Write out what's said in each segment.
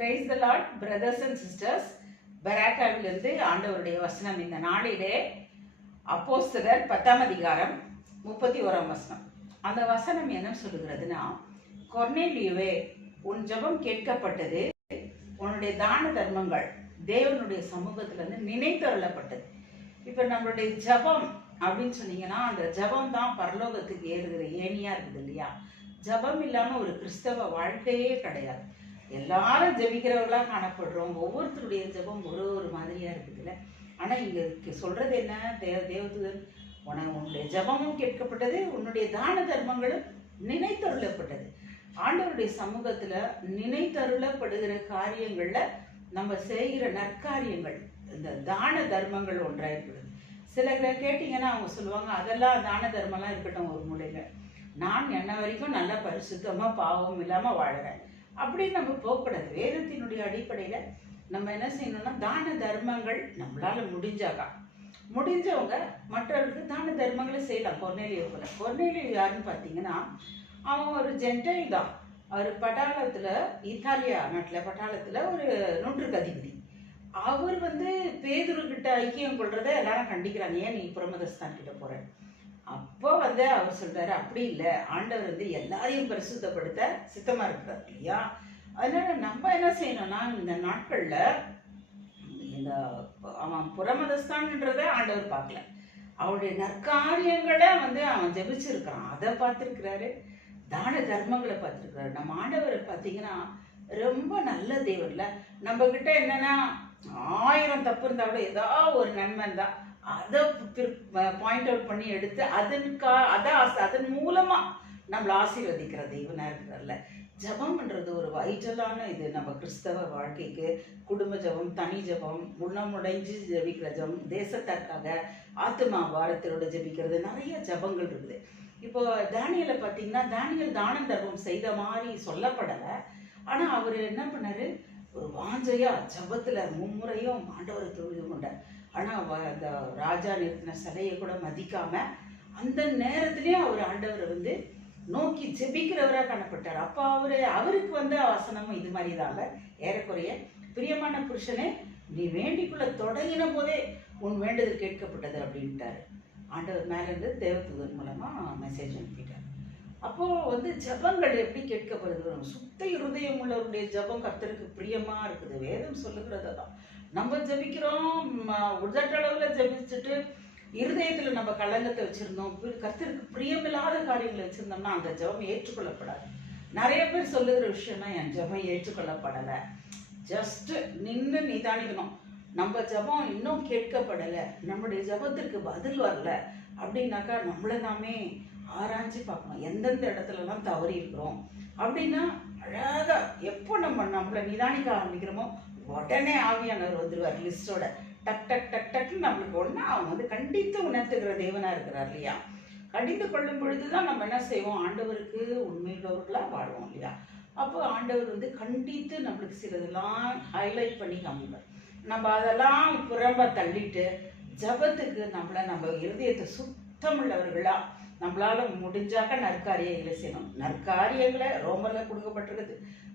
Praise the lord brothers and sisters பராக்காவிலிருந்து ஆண்டவருடைய வசனம் இந்த நாளிலே அப்போஸ்தலர் பத்தாம் அதிகாரம் முப்பத்தி ஓராம் வசனம். அந்த வசனம் என்ன சொல்லுகிறதுனா கொர்னேலியுவே உன் ஜெபம் கேட்கப்பட்டது உன்னுடைய தான தர்மங்கள் தேவனுடைய சமூகத்துல இருந்து நினைத்தருளப்பட்டது. இப்போ நம்மளுடைய ஜெபம் அப்படின்னு சொன்னீங்கன்னா அந்த ஜெபம் தான் பரலோகத்துக்கு ஏறுகிற ஏணியாக இருக்குது இல்லையா? ஜெபம் இல்லாமல் ஒரு கிறிஸ்தவ வாழ்க்கையே கிடையாது. எல்லாரும் ஜபிக்கிறவர்களாக காணப்படுறோம். ஒவ்வொருத்தருடைய ஜெபம் ஒரு ஒரு மாதிரியாக இருக்குதுல்ல. ஆனால் இங்கே சொல்கிறது என்ன? தேவ தேவதூதன் உனக்கு உன்னுடைய ஜெபமும் கேட்கப்பட்டது உன்னுடைய தான தர்மங்களும் நினைத்தருளப்பட்டது. ஆண்டவருடைய சமூகத்தில் நினைத்தருளப்படுகிற காரியங்களில் நம்ம செய்கிற நற்காரியங்கள் இந்த தான தர்மங்கள் ஒன்றாக இருக்குது. சில கேட்டிங்கன்னா அவங்க சொல்லுவாங்க அதெல்லாம் தான தர்மம்லாம் இருக்கட்டும் ஒரு மூலையில். நான் என்ன வரைக்கும் நல்லா பரிசுத்தமாக பாவம் இல்லாமல் வாழ்கிறேன் அப்படின்னு நம்ம போகக்கூடாது. வேதத்தினுடைய அடிப்படையில் நம்ம என்ன செய்யணும்னா தான தர்மங்கள் நம்மளால முடிஞ்சாக்கா முடிஞ்சவங்க மற்றவர்களுக்கு தான தர்மங்களை செய்யலாம். பொன்னேலியை போல கொர்னேலியோ யாருன்னு பார்த்தீங்கன்னா அவன் ஒரு ஜென்டைல் தான். அவர் பட்டாளத்தில் இத்தாலியா நாட்டில் பட்டாளத்தில் ஒரு நூற்றுக்கு அதிபதி. அவர் வந்து பேதுருக்கிட்ட ஐக்கியம் கொள்றதை எல்லாரும் கண்டிக்கிறாங்க. ஏன் நீ புரமதஸ்தான் கிட்ட போகிறேன் அப்போ வந்து அவர் சொல்றாரு அப்படி இல்லை. ஆண்டவர் வந்து எல்லாரையும் பரிசுத்தப்படுத்த சித்தமா இருக்கிறார் இல்லையா? அதனால நம்ம என்ன செய்யணும்னா இந்த நாட்கள்ல இந்த அவன் புறமதஸ்தான்ன்றத ஆண்டவர் பார்க்கல. அவருடைய நற்காரியங்களை வந்து அவன் ஜெபிச்சிருக்கிறான். அதை பார்த்துருக்கிறாரு. தான தர்மங்களை பார்த்துருக்கிறாரு. நம்ம ஆண்டவரை பார்த்தீங்கன்னா ரொம்ப நல்ல தேவன்ல நம்ம கிட்ட என்னன்னா ஆயிரம் தப்பு இருந்தா கூட ஏதாவது ஒரு நன்மை இருந்தா அதை பாயிண்ட் அவுட் பண்ணி எடுத்து அதன்கா அதை ஆசை அதன் மூலமாக நம்மளை ஆசீர்வதிக்கிற தெய்வனாக இருக்கிறார்ல. ஜபம்ன்றது ஒரு வைட்டலான இது. நம்ம கிறிஸ்தவ வாழ்க்கைக்கு குடும்ப ஜபம் தனி ஜபம் முன்னமுடைஞ்சு ஜபிக்கிற ஜபம் தேசத்திற்காக ஆத்மா பாரத்தோட ஜபிக்கிறது நிறைய ஜபங்கள் இருக்குது. இப்போ தானியலை பார்த்தீங்கன்னா தானியல் தானம் தர்மம் செய்த மாதிரி சொல்லப்படலை. ஆனால் அவர் என்ன பண்ணார்? ஒரு வாஞ்சையாக ஜபத்தில் மும்முறையும் ஆண்டவரை தொழுது கொண்டார். ஆனால் அந்த ராஜா நிறுத்தின சிலையை கூட மதிக்காம அந்த நேரத்திலயும் அவர் ஆண்டவரை வந்து நோக்கி ஜெபிக்கிறவராக காணப்பட்டார். அப்போ அவரு அவருக்கு வந்த வசனமும் இது மாதிரி தாங்க ஏறக்குறைய பிரியமான புருஷனே நீ வேண்டிக்குள்ள தொடங்கின போதே உன் வேண்டுதல் கேட்கப்பட்டது அப்படின்ட்டாரு. ஆண்டவர் மேலேருந்து தேவதூதன் மூலமாக மெசேஜ் அனுப்பிட்டார். அப்போ வந்து ஜெபங்கள் எப்படி கேட்கப்படுது? சுத்த இருதயம் உள்ளவருடைய ஜெபம் கர்த்தருக்கு பிரியமாக இருக்குது. வேதம் சொல்லுகிறது தான் நம்ம ஜெபிக்கிறோம் ம- உதட்டளவுல ஜெபிச்சுட்டு இருதயத்துல நம்ம கலங்கத்தை வச்சிருந்தோம். கத்திற்கு பிரியமில்லாத காரியங்களை வச்சிருந்தோம்னா அந்த ஜெபம் ஏற்றுக்கொள்ளப்படாது. நிறைய பேர் சொல்லுகிற விஷயம்னா என் ஜெபம் ஏற்றுக்கொள்ளப்படலை. ஜஸ்ட் நின்று நிதானிக்கணும். நம்ம ஜெபம் இன்னும் கேட்கப்படலை. நம்முடைய ஜெபத்திற்கு பதில் வரல. அப்படின்னாக்கா நம்மளை நாமே ஆராய்ஞ்சு பார்க்கணும். எந்தெந்த இடத்துலலாம் தவறி இருக்கிறோம் அப்படின்னா அழகா எப்போ நம்ம நம்மளை நிதானிக்க ஆரம்பிக்கிறோமோ உடனே ஆவியானவர் வந்துருவார் லிஸ்டோட. டக் டக் டக் டக்னு நம்மளுக்கு ஒன்றா அவன் வந்து கண்டித்து உணர்த்துகிற தேவனா இருக்கிறார் இல்லையா? கடிந்து கொள்ளும் பொழுது தான் நம்ம என்ன செய்வோம்? ஆண்டவருக்கு உண்மையுள்ளவர்களாக வாழ்வோம் இல்லையா? அப்போ ஆண்டவர் வந்து கண்டித்து நம்மளுக்கு சிலதெல்லாம் ஹைலைட் பண்ணி காமிப்பார். நம்ம அதெல்லாம் புறம்ப தள்ளிட்டு ஜபத்துக்கு நம்மளை நம்ம இருதயத்தை சுத்தமுள்ளவர்களா நம்மளால முடிஞ்சாக்க நற்காரியங்களை செய்யணும். நற்காரியங்களை ரோமரில் கொடுக்கப்பட்டிருக்குது.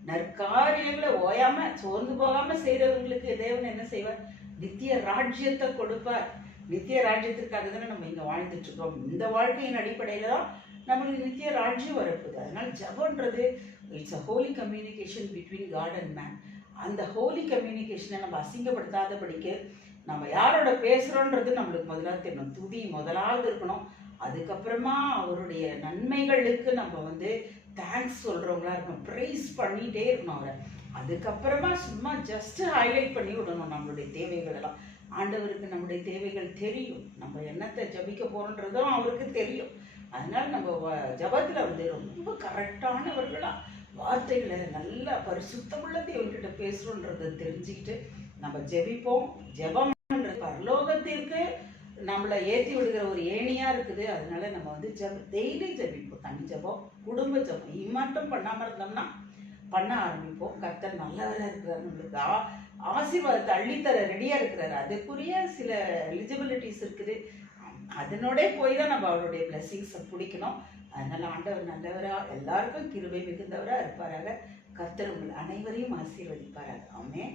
நற்காரியங்களை ஓயாம சோர்ந்து போகாம செய்யறவங்களுக்கு தேவன் என்ன செய்வார்? நித்திய ராஜ்யத்தை கொடுப்பார். நித்திய ராஜ்யத்திற்காக தானே நம்ம இங்க வாழ்ந்துட்டு இருக்கோம். இந்த வாழ்க்கையின் அடிப்படையில தான் நம்மளுக்கு நித்திய ராஜ்யம் வரப்போகுது. அதனால ஜபன்றது it's a holy communication between God and man அந்த ஹோலி கம்யூனிகேஷனை நம்ம அசிங்கப்படுத்தாதபடிக்கு நம்ம யாரோட பேசுறோன்றது நம்மளுக்கு முதலாவது தெரியணும். துதி முதலாவது இருக்கணும். அதுக்கப்புறமா அவருடைய நன்மைகளுக்கு நம்ம வந்து தேங்க்ஸ் சொல்றவங்களா இருக்கணும். ப்ரைஸ் பண்ணிட்டே இருக்கணும் அவரை. அதுக்கப்புறமா சும்மா ஜஸ்ட் ஹைலைட் பண்ணி விடணும் நம்மளுடைய தேவைகள் எல்லாம். ஆண்டவருக்கு நம்முடைய தேவைகள் தெரியும். நம்ம என்னத்தை ஜபிக்க போறோன்றதும் அவருக்கு தெரியும். அதனால நம்ம வ- ஜபத்துல வந்து ரொம்ப கரெக்டானவர்களா வார்த்தைகளை நல்லா பரிசுத்தமுள்ள தேவன்கிட்ட பேசுறோன்றதை தெரிஞ்சுக்கிட்டு நம்ம ஜெபிப்போம். ஜெபம்ன்றது பரலோகத்திற்கு நம்மளை ஏற்றி விடுகிற ஒரு ஏணியாக இருக்குது. அதனால நம்ம வந்து ஜப டெய்லி ஜபிப்போம். தனி ஜபம் குடும்ப ஜபம். இம்மட்டும் பண்ணாமல் இருந்தோம்னா பண்ண ஆரம்பிப்போம். கர்த்தர் நல்லவராக இருக்கிறார். நம்மளுக்கு ஆ ஆசீர்வாதத்தை அள்ளித்தர ரெடியாக இருக்கிறார். அதுக்குரிய சில எலிஜிபிலிட்டிஸ் இருக்குது. அதனோட போய் தான் நம்ம அவருடைய பிளெஸிங்ஸை பிடிக்கணும். அதனால் ஆண்டவர் நல்லவராக எல்லாருக்கும் கிருபை மிகுந்தவராக இருப்பாராக. கர்த்தர் உங்கள் அனைவரையும் ஆசீர்வதிப்பாராக. ஆமே